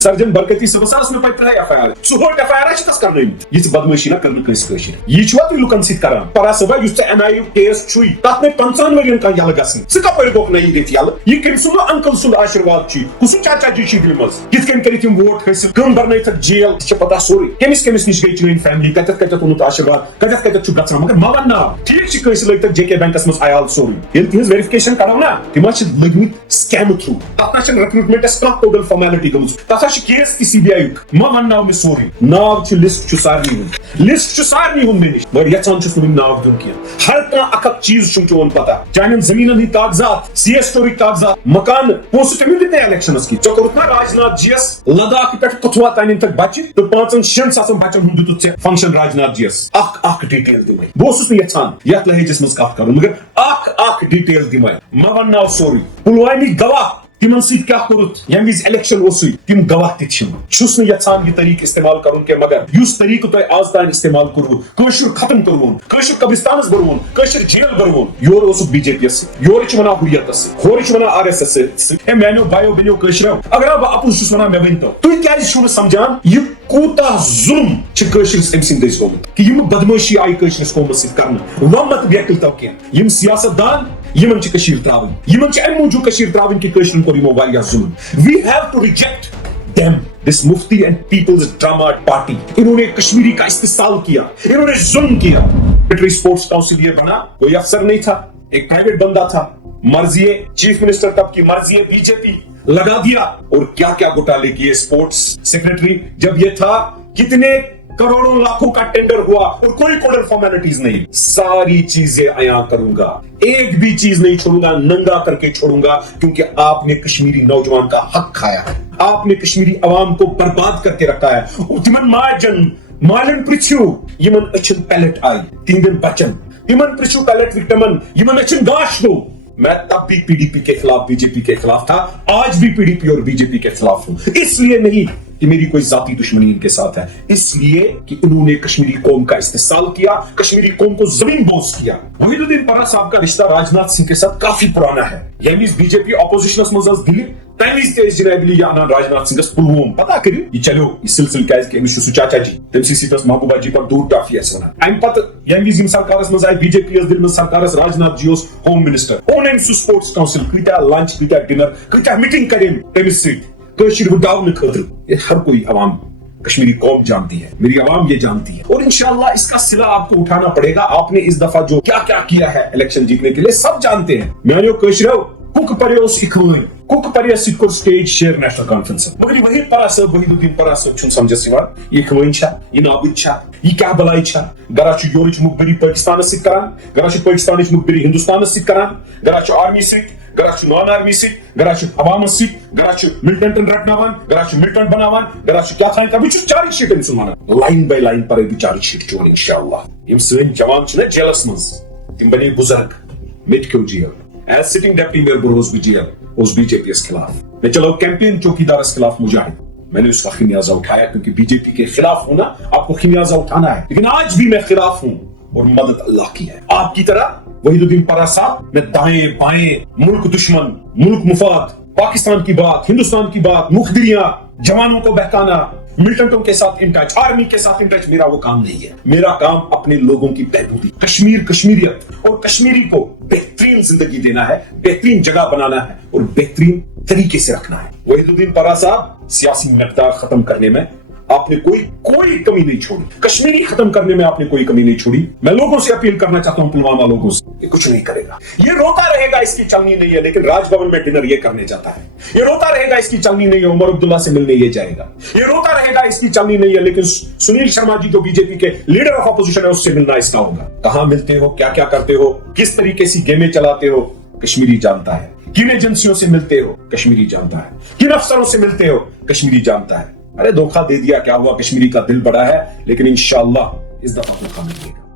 surgeon برکتی صبح میں پتہ FIR سہوٹ FIR تس کرنا یہ بدماشی نہ کرنا کنس یہ تھی لکن ست کر پرا صبح اس MIU کیس چھوئی تک میں 50 ورین کا یل گھن ثہ کپر گوک نئی رت یل یہ کم سن انکل سند آشرواد کس چاچا جی دل مز کت کن کر ووٹ حاصل کم برن جیل پتہ سوری کمس کمس نش گئی چین فیملی کتت اونت آشرواد کتت کتت گھان مگر ما ون نا ٹھیک کس لگ تک JK بینکس مز عیال سوری یل تہذ ویریفکیشن کرو نا تم لگمت سکیم تھرو تک ریکروٹمنٹس کھانا ٹوٹل فارمیلٹی گمز تک کیس تہ CBI ما ون ناو میں سوری ناو لسٹ سارے ہند لسٹ سارے ہند مے نش مگر یھان چھس ناو دن کی ہر کھانا اک چیز چون پتہ چان زمین ہند کاغذات CS سٹوری کاغذات مکان پوسٹ تم دے الیکشنس کی ژے کورت نا راجناتھ جی یس لداخ پہ کتھوا تین تک بچہ تو 5-6 ساسن بچن ہند دت فنکشن راجناتھ جی یس اک ڈیٹیل دم بہت یھان یتھ لہجس مز کت کرن مگر اک ڈیٹیل دم ما ون ناو سوری پلوامی گواہ تمن ست کیا کورت یم وز الیکشن اوس تم گواہ تھس یھان یہ طریقہ استعمال کرن کی مگر اس طریقہ تہ آز تین استعمال کرو کشر ختم کرون کشر قبرستانس برون کشر جیل برون یور اوس BJP یس یور ونان حریتس ہور ونان RSS اے میانو بایو بنو کشرو اگر بہ اپوز ونان مے ورنتو تھی کیازِ چھو سمجھان یہ کوتا ظلم کشرس ام سندس گومت کہ یم بدماشی آئی کشرس قومت ست کرنا ومت بیکل تو کی یم سیاست دان یمن کشیر تراون یمن ام موجود کشیر تراون کہ کشرن کور یمو واریاہ ظلم we have to reject them this mufti and people's drama party انہوں نے کشمیری کا استحصال کیا انہوں نے ظلم کیا ملٹری سپورٹس کاؤنسل یہ بنا کوئی افسر نہیں تھا ایک پرائیویٹ بندہ تھا مرضی چیف منسٹر تب کی مرضی BJP لگا دیا اور کیا کیا گھوٹالے کیے سپورٹس سیکرٹری جب یہ تھا کتنے کروڑوں لاکھوں کا ٹینڈر ہوا اور کوئی کوڈر فارمیلٹیز نہیں ساری چیزیں عیاں کروں گا ایک بھی چیز نہیں چھوڑوں گا ننگا کر کے چھوڑوں گا کیونکہ آپ نے کشمیری نوجوان کا حق کھایا ہے آپ نے کشمیری عوام کو برباد کر کے رکھا ہے تمن ماجن مالن پرچھو یمن اچھن پیلٹ آئی تین دن بچن یمن پرچھو پیلٹ وکٹمن یمن اچھن گاش دو میں تب بھی PDP کے خلاف BJP کے خلاف تھا آج بھی PDP اور BJP کے خلاف ہوں اس لیے نہیں کہ میری کوئی ذاتی دشمنی ان کے ساتھ ہے اس لیے کہ انہوں نے کشمیری قوم کا استحصال کیا کشمیری قوم کو زمین بوس کیا وحید الدین پرا صاحب کا رشتہ راجناتھ سنگھ کے ساتھ کافی پرانا ہے یعنی BJP اپوزیشنس مز دلی تمیز تیز جناب علی انان راجناتھ سنگھس پلووم پتہ کرو یہ چلو یہ سلسلہ کیاز کہ امس سہ چاچا جی تم سی محبوبہ جی پر دور ٹافی اس ونان ام پتہ یعنی یم سرکارس مز آئی BJP اس دل مز سرکارس راجناتھ جی ہوم منسٹر اون ام سپورٹس کاؤنسل کتیا لنچ کتیا ڈنر کتیا میٹنگ کریم تمس ست کشیر بڈاؤن خاطر یہ ہر کوئی عوام کشمیری قوم جانتی ہے میری عوام یہ جانتی ہے اور انشاءاللہ اس کا صلہ آپ کو اٹھانا پڑے گا آپ نے اس دفعہ جو کیا کیا کیا ہے الیکشن جیتنے کے لیے سب جانتے ہیں میانو کشرو کک پریو اخوان کک پریو سک اسٹیج شیئر نیشنل کانفرنس مگر وہی پرا صاحب وحید الدین پرا صاحب چھن سمجھس یہ اخوان چھا یہ نابد چھا یہ کیا بلائی چھا گرا چھ یورچ مخبری پاکستانس ست کران گرا چھ پاکستانچ مخبری ہندوستانس ست کران گرا چھ آرمی ست گرا چھ نان آرمی ست گرا چھ عوامس ست گرا چھ ملٹنٹن رٹناوان گرا چھ ملٹنٹ بناوان گرا چھ کیا تھان بہ چھس چارج شیٹ امس ونان لائن بائی لائن پر بہ چارج شیٹ چون انشاءاللہ یم سن جوان چھ نا جیلس مز تم بنے بزرگ مت کیو jail as sitting deputy mayor بروز بھی جیل اس BJP کے خلاف میں چلو کیمپین چوکیدار کے خلاف مجاہد میں نے اس کا خمیازہ اٹھایا کیونکہ BJP کے خلاف ہونا آپ کو خمیازہ اٹھانا ہے لیکن آج بھی میں خلاف ہوں اور مدد اللہ کی ہے آپ کی طرح وحید الدین پرا صاحب میں دائیں بائیں ملک دشمن ملک مفاد پاکستان کی بات ہندوستان کی بات مخبریاں جوانوں کو بہکانا ملٹنٹوں کے ساتھ ان ٹچ آرمی کے ساتھ ان ٹچ میرا وہ کام نہیں ہے میرا کام اپنے لوگوں کی بہبودی کشمیریت اور کشمیری کو بہترین زندگی دینا ہے بہترین جگہ بنانا ہے اور بہترین طریقے سے رکھنا ہے وحید الدین پرا صاحب سیاسی مقدار ختم کرنے میں آپ نے کوئی کمی نہیں چھوڑی کشمیری ختم کرنے میں آپ نے کوئی کمی نہیں چھوڑی میں لوگوں سے اپیل کرنا چاہتا ہوں پلوامہ لوگوں سے یہ کچھ نہیں کرے گا یہ روتا رہے گا اس کی چلنی نہیں ہے لیکن راج بھون میں ڈنر یہ کرنے جاتا ہے یہ روتا رہے گا اس کی چلنی نہیں ہے عمر عبداللہ سے ملنے یہ جائے گا یہ روتا رہے گا اس کی چلنی نہیں ہے لیکن سنیل شرما جی جو BJP کے لیڈر آف اپوزیشن ہے اس سے ملنا اس کا ہوگا کہاں ملتے ہو کیا کیا کرتے ہو کس طریقے سے گیمیں چلاتے ہو کشمیری جانتا ہے کن ایجنسیوں سے ملتے ہو کشمیری جانتا ہے کن افسروں سے ملتے ہو کشمیری جانتا ہے ارے دھوکہ دے دیا کیا ہوا کشمیری کا دل بڑا ہے لیکن انشاءاللہ اس دفعہ دھوکہ ملے گا